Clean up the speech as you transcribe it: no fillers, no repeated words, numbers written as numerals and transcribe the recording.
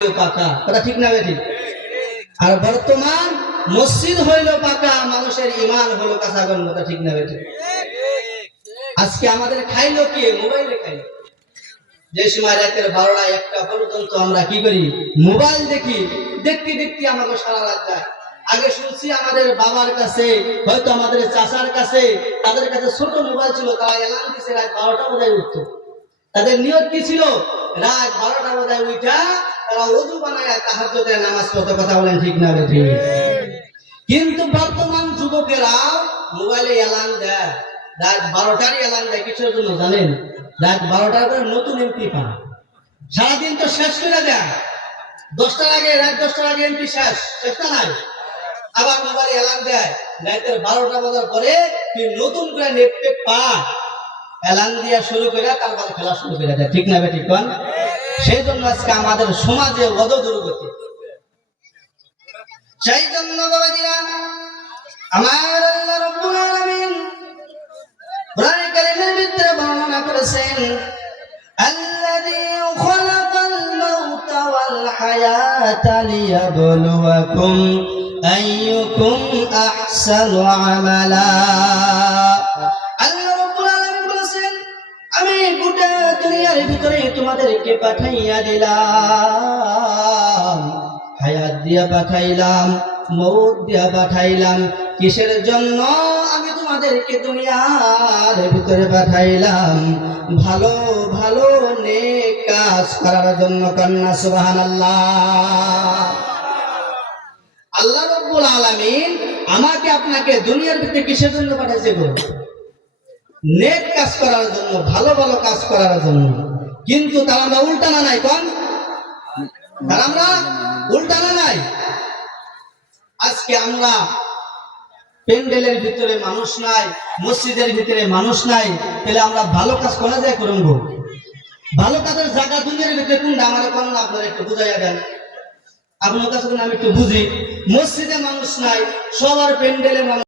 পাকা, কথা ঠিক না বেঠিক? আর বর্তমান মসজিদ হইল পাকা, মানুষের ঈমান হলো কাঁচা গন্ধ, কথা ঠিক না বেঠিক? আজকে আমাদের খাইলো কে? মোবাইলে খাইলো। যে সময় রাতের 12টা 1টা পর্যন্ত আমরা কি করি? মোবাইল দেখি। দেখতে দেখতে আমাকে সারা রাত যায়। আগে শুনছি আমাদের বাবার কাছে, হয়তো আমাদের চাচার কাছে, তাদের কাছে ছোট মোবাইল ছিল, তারা এলান দিছে রাত 12টা বাজায় উঠতো। তাদের নিয়ত কি ছিল? রাত 12টা বাজায় উঠা তারা ওযু বানায় তাহাজ্জুদের নামাজ পড়তে, কথা বলেন ঠিক না বেঠিক? কিন্তু বর্তমান যুবকেরা মোবাইলে এলান দেয়, রাত 12টারই এলান দেয়। কিসের জন্য জানেন? রাত 12টার পরে নতুন এমপি পান। সারাদিন তো শেষ করে দেয়, 10টার আগে, রাত 10টার আগে এমপি শেষ, চেষ্টা নাই। আবার মোবাইলে এলান দেয় রাতের 12টা বাজার পরে তুই নতুন করে নেট পেক পা, এলান দিয়া শুরু করে তারপর খেলা শুরু করে দেয়, ঠিক না বেঠিক? কোন সেই জন্য আজকে আমাদের সমাজে বদ দুর্গতি। সেই জন্য বাবাজিরা, আমার আল্লাহ রাব্বুল আলামিন কোরআন কারীমের ভিতরে বর্ণনা করেছেন, আল্লাযী খালাকাল মাউতা ওয়াল হায়াতা লিয়াবলুয়াকুম আইয়ুকুম আহসানু আমালা। আল্লাহ রাব্বুল আলামিন বলেছেন, আমি গোটা দুনিয়ার ভিতরে তোমাদেরকে পাঠাইয়া দিলাম, হায়াত দিয়া পাঠাইলাম, মউত দিয়া পাঠাইলাম। কিসের জন্য আমি তোমাদেরকে দুনিয়ার ভিতরে পাঠাইলাম? ভালো ভালো নেক কাজ করার জন্য। কন্যা সুবহানাল্লাহ। আল্লাহ রাব্বুল আলামিন আমাকে আপনাকে দুনিয়ার ভিতরে কিসের জন্য পাঠাইছে গো? নেক কাজ করার জন্য, ভালো ভালো কাজ করার জন্য। কিন্তু তার আমরা উল্টানা নাই। কোন তার আমরা উল্টানা নাই। আজকে আমরা প্যান্ডেলের ভিতরে মানুষ নাই, মসজিদের ভিতরে মানুষ নাই, তাহলে আমরা ভালো কাজ করা যায় করব? ভালো কাজের জায়গা দুনিয়ার ভিতরে কোনটা আমার কোন না, আপনারা একটু বুঝাইয়া দেন। আপনার কাছে আমি একটু বুঝি। মসজিদে মানুষ নাই, সবার প্যান্ডেলে মানুষ।